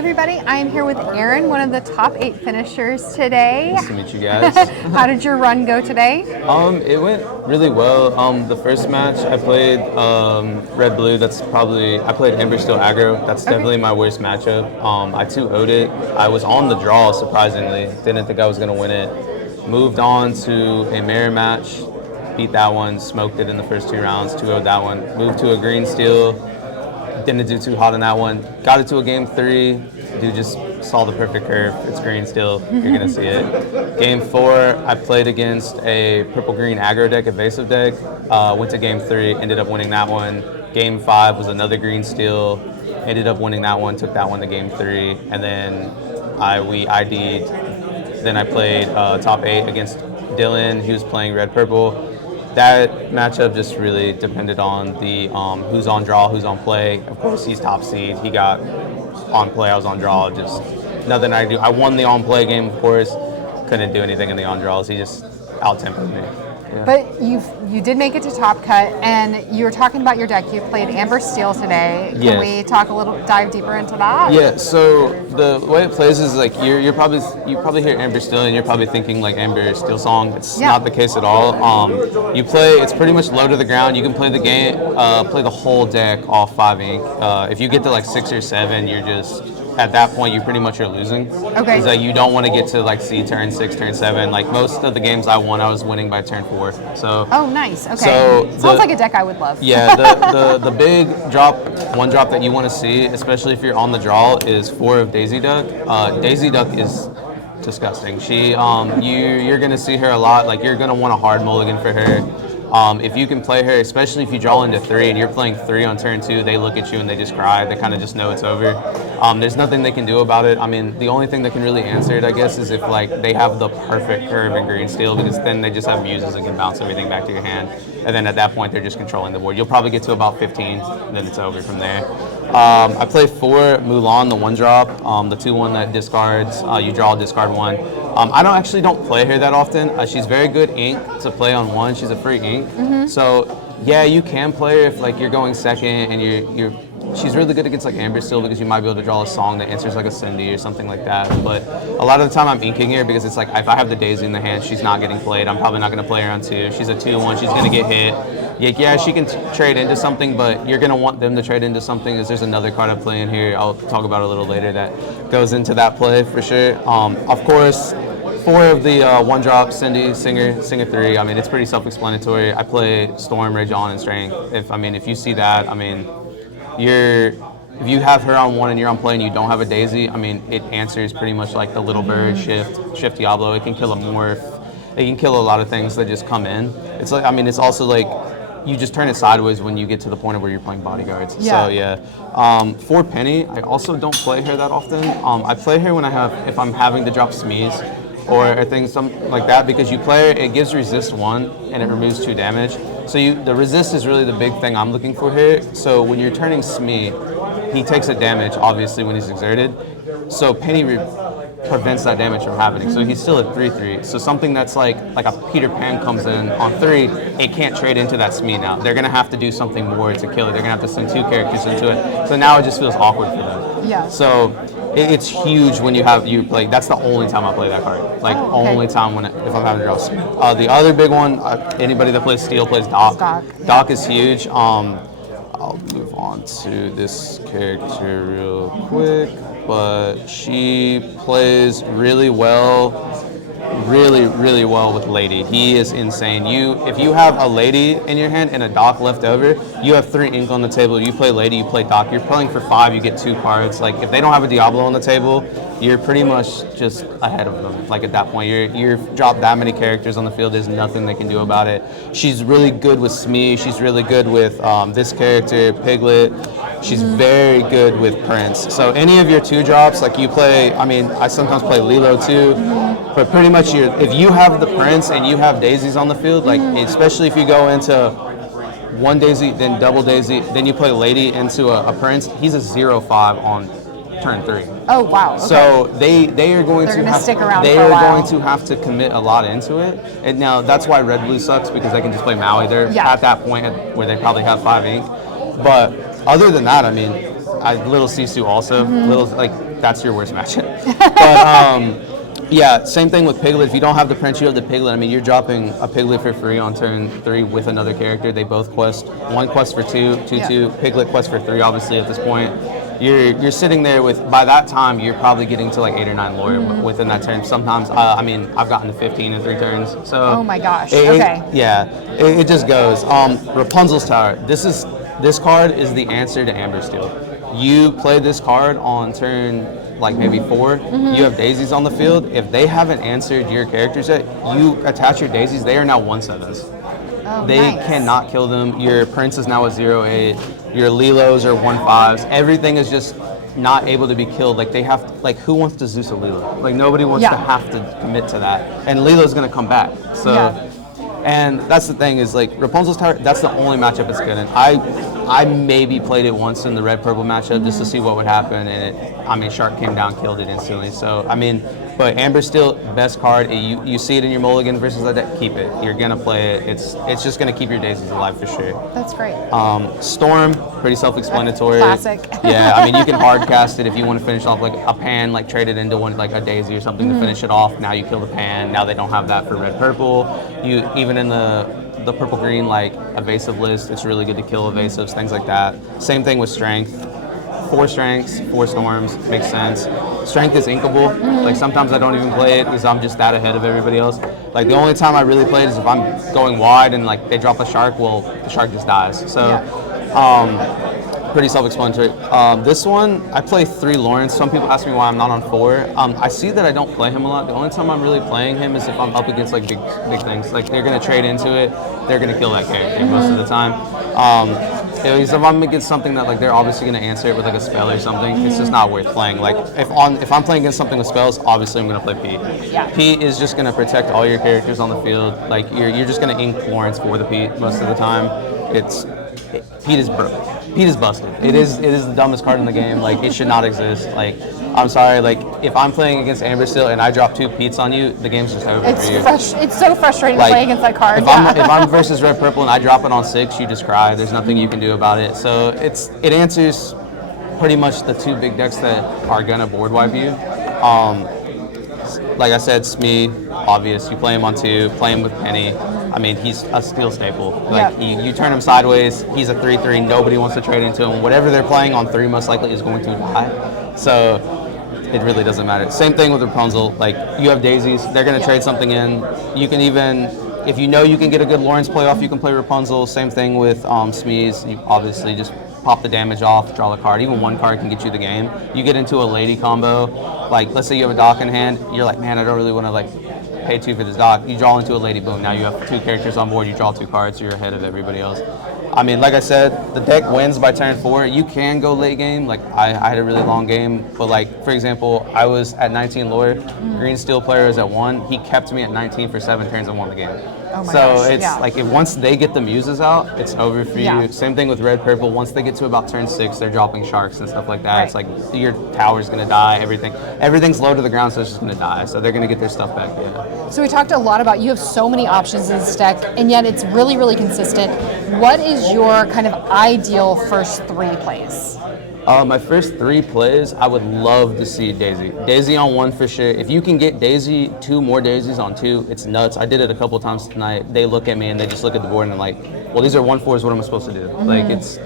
everybody. I am here with Aaron, one of the top 8 finishers today. Nice to meet you guys. How did your run go today? It went really well. The first match I played Red Blue. I played Amber Steel Aggro. That's definitely my worst matchup. I 2-0'd it. I was on the draw, surprisingly. Didn't think I was going to win it. Moved on to a mirror match. Beat that one. Smoked it in the first 2 rounds. 2-0'd that one. Moved to a green steel. Didn't do too hot on that one. Got it to a game 3. Dude just saw the perfect curve. It's green still. You're going to see it. Game 4, I played against a purple-green aggro deck, evasive deck. Went to game 3, ended up winning that one. Game 5 was another green steel. Ended up winning that one, took that one to game 3. And then we ID'd. Then I played top 8 against Dylan. He was playing red-purple. That matchup just really depended on the who's on draw, who's on play. Of course, he's top seed. He got on play, I was on draw. Just nothing I could do. I won the on play game, of course. Couldn't do anything in the on draws. He just out-tempoed me. Yeah. But you did make it to top cut, and you were talking about your deck. You played Amber Steel today. Can we dive deeper into that? Yeah. So the way it plays is like you probably hear Amber Steel and you're probably thinking like Amber Steel song. It's not the case at all. You play. It's pretty much low to the ground. You can play the game, play the whole deck off 5 ink. If you get to like 6 or 7, you're just at that point, you pretty much are losing. Okay. It's like you don't want to get to like turn 6, turn 7. Like most of the games I won, I was winning by turn 4. So. Oh, nice. Okay. So sounds like a deck I would love. Yeah. The big one drop that you want to see, especially if you're on the draw, is 4 of Daisy Duck. Daisy Duck is disgusting. You're gonna see her a lot. Like you're gonna want a hard mulligan for her. If you can play her, especially if you draw into 3 and you're playing 3 on turn 2, they look at you and they just cry. They kind of just know it's over. There's nothing they can do about it. I mean, the only thing that can really answer it, I guess, is if like they have the perfect curve in green steel, because then they just have muses and can bounce everything back to your hand. And then at that point, they're just controlling the board. You'll probably get to about 15, and then it's over from there. I play 4 Mulan, the 1-drop, the 2-1 that discards. You draw, discard 1. I don't play her that often. She's very good ink to play on 1. She's a free ink. Mm-hmm. So yeah, you can play her if like you're going second and she's really good against like Amber Steel, because you might be able to draw a song that answers like a Cindy or something like that. But a lot of the time I'm inking her because it's like if I have the Daisy in the hand, she's not getting played. I'm probably not going to play her on 2. She's a 2-1. She's going to get hit. Yeah, she can trade into something, but you're going to want them to trade into something. There's another card I play in here. I'll talk about it a little later that goes into that play for sure. Of course, 4 of the 1-drop, Cindy, Singer 3. I mean, it's pretty self-explanatory. I play Storm, Rage On, and Strength. If you see that, if you have her on 1 and you're on play and you don't have a Daisy, it answers pretty much like the Little Bird, Shift Diablo. It can kill a Morph. It can kill a lot of things that just come in. It's like, it's also like you just turn it sideways when you get to the point of where you're playing bodyguards. Yeah. So yeah. For Penny, I also don't play her that often. I play her if I'm having to drop Smees or things something like that, because you play her, it gives resist 1 and it removes 2 damage. So the resist is really the big thing I'm looking for here. So when you're turning Smee, he takes a damage obviously when he's exerted. So Penny prevents that damage from happening. So he's still at 3/3. So something that's like a Peter Pan comes in on 3, it can't trade into that Smee now. They're gonna have to do something more to kill it. They're gonna have to send 2 characters into it. So now it just feels awkward for them. Yeah. So it's huge when you play. That's the only time I play that card. Like only time if I'm having to draw Smee. The other big one, anybody that plays Steel plays Doc. Doc is huge. I'll move on to this character real quick, but she plays really well with Lady. He is insane. If you have a Lady in your hand and a Doc left over, you have 3 ink on the table. You play Lady, you play Doc. You're playing for 5, you get 2 cards. Like if they don't have a Diablo on the table, you're pretty much just ahead of them. Like at that point, you've dropped that many characters on the field. There's nothing they can do about it. She's really good with Smee. She's really good with this character, Piglet. She's very good with Prince. So any of your 2-drops, like you play, I sometimes play Lilo too, but pretty much if you have the Prince and you have Daisies on the field, like especially if you go into 1 Daisy, then double Daisy, then you play Lady into a Prince, he's a 0/5 on turn 3. Oh wow! Okay. So they are going They're to gonna have stick around they for a are while. going to have to commit a lot into it. And now that's why Red Blue sucks, because they can just play Maui. They're at that point where they probably have 5 ink. But other than that, little Sisu also. Little like that's your worst matchup. But yeah, same thing with Piglet. If you don't have the Prince, you have the Piglet. I mean, you're dropping a Piglet for free on turn 3 with another character. They both quest. One quest for 2, 2. Piglet quest for 3. Obviously, at this point, you're sitting there with. By that time, you're probably getting to like 8 or 9 lore within that turn. Sometimes, I mean, I've gotten to 15 in 3 turns. So. Oh my gosh. Okay. It just goes. Rapunzel's Tower. This card is the answer to Amber Steel. You play this card on turn like maybe 4, you have daisies on the field. If they haven't answered your characters yet, you attach your daisies. They are now 1/7s. Oh, they nice. cannot kill them. Your Prince is now a 0/8. Your Lilos are 1/5s. Everything is just not able to be killed. Like they have to, like who wants to Zeus a Lilo? Like nobody wants to have to commit to that. And Lilo's gonna come back. So and that's the thing is like Rapunzel's Tower, that's the only matchup it's good in. I maybe played it once in the red-purple matchup just to see what would happen, and Shark came down, killed it instantly. So, but Amber Steel, best card. You see it in your mulligan versus that deck, keep it. You're going to play it. It's just going to keep your daisies alive for sure. That's great. Storm, pretty self-explanatory. Classic. Yeah, you can hard cast it if you want to finish off like a pan, like trade it into one, like a daisy or something to finish it off. Now you kill the pan. Now they don't have that for red-purple. You even in the purple green like evasive list, it's really good to kill evasives, things like that. Same thing with strength. 4 strengths, 4 storms, makes sense. Strength is inkable. Like sometimes I don't even play it because I'm just that ahead of everybody else. Like the only time I really play it is if I'm going wide and like they drop a shark, well the shark just dies. So pretty self-explanatory. This one, I play 3 Lawrence. Some people ask me why I'm not on 4. I see that I don't play him a lot. The only time I'm really playing him is if I'm up against like big things. Like they're gonna trade into it, they're gonna kill that character most of the time. If I'm against something that like they're obviously gonna answer it with like a spell or something, it's just not worth playing. Like if I'm playing against something with spells, obviously I'm gonna play Pete. Yeah. Pete is just gonna protect all your characters on the field. Like you're just gonna ink Lawrence for the Pete most of the time. Pete is broken. Pete is busted. It is the dumbest card in the game. Like it should not exist. Like I'm sorry. Like if I'm playing against Amber Steel and I drop 2 Petes on you, the game's just over for you. It's so frustrating to play against that card. If I'm versus red purple and I drop it on 6, you just cry. There's nothing you can do about it. So it answers pretty much the 2 big decks that are gonna board wipe you. Like I said, Smee, obvious. You play him on 2, play him with Penny. He's a steel staple. Like you turn him sideways, he's a 3/3. Nobody wants to trade into him. Whatever they're playing on 3 most likely is going to die. So it really doesn't matter. Same thing with Rapunzel. Like you have daisies, they're gonna trade something in. You can even, if you know you can get a good Lawrence playoff, you can play Rapunzel. Same thing with Smees. You obviously just pop the damage off, draw the card. Even one card can get you the game. You get into a lady combo, like let's say you have a dock in hand, you're like, man, I don't really want to like pay 2 for this dock. You draw into a lady, boom. Now you have 2 characters on board. You draw 2 cards. You're ahead of everybody else. Like I said, the deck wins by turn 4. You can go late game. Like I had a really long game, but like for example, I was at 19 lore. Green steel player is at 1. He kept me at 19 for 7 turns and won the game. Oh my so gosh. it's like if once they get the muses out, it's over for you. Same thing with red purple. Once they get to about turn 6, they're dropping sharks and stuff like that. Right. It's like your tower's gonna die. Everything's low to the ground, so it's just gonna die. So they're gonna get their stuff back. Yeah. So we talked a lot about you have so many options in this deck, and yet it's really, really consistent. What is your kind of ideal first 3 plays? My first 3 plays, I would love to see Daisy. Daisy on 1 for sure. If you can get Daisy, 2 more daisies on 2, it's nuts. I did it a couple times tonight. They look at me and they just look at the board and they're like, well, these are 1/4s, what am I supposed to do? Like it's,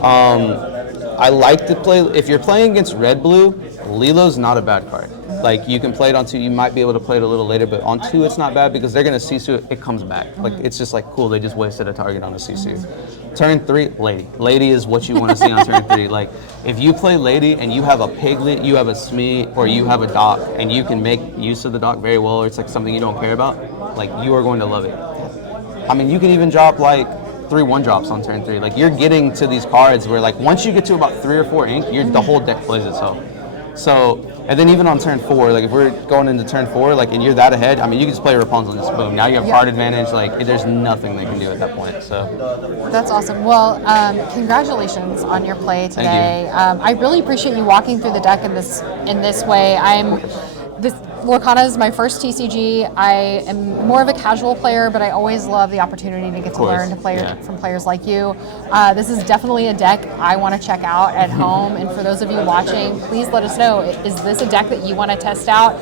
I like to play, if you're playing against red-blue, Lilo's not a bad card. Like you can play it on 2, you might be able to play it a little later, but on 2 it's not bad because they're gonna Sisu it, it comes back. Like it's just like cool, they just wasted a target on a Sisu. Turn 3, Lady. Lady is what you want to see on turn 3. Like if you play Lady and you have a Piglet, you have a Smee, or you have a dock, and you can make use of the dock very well, or it's like something you don't care about, like you are going to love it. You can even drop like 3 1-drops on turn 3. Like you're getting to these cards where like once you get to about 3 or 4 ink, the whole deck plays itself. So, and then even on turn 4, like if we're going into turn 4, like and you're that ahead, you can just play Rapunzel and just boom. Now you have card advantage. Like there's nothing they can do at that point. So that's awesome. Well, congratulations on your play today. Thank you. I really appreciate you walking through the deck in this way. This Lorcana is my first TCG. I am more of a casual player, but I always love the opportunity to get to learn to play from players like you. This is definitely a deck I want to check out at home. And for those of you watching, please let us know, is this a deck that you want to test out?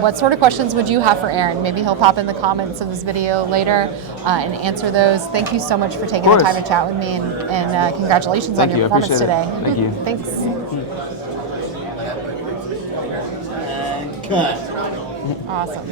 What sort of questions would you have for Aaron? Maybe he'll pop in the comments of this video later and answer those. Thank you so much for taking the time to chat with me, and congratulations on your performance today. Thank you. Thanks. Cut. Awesome.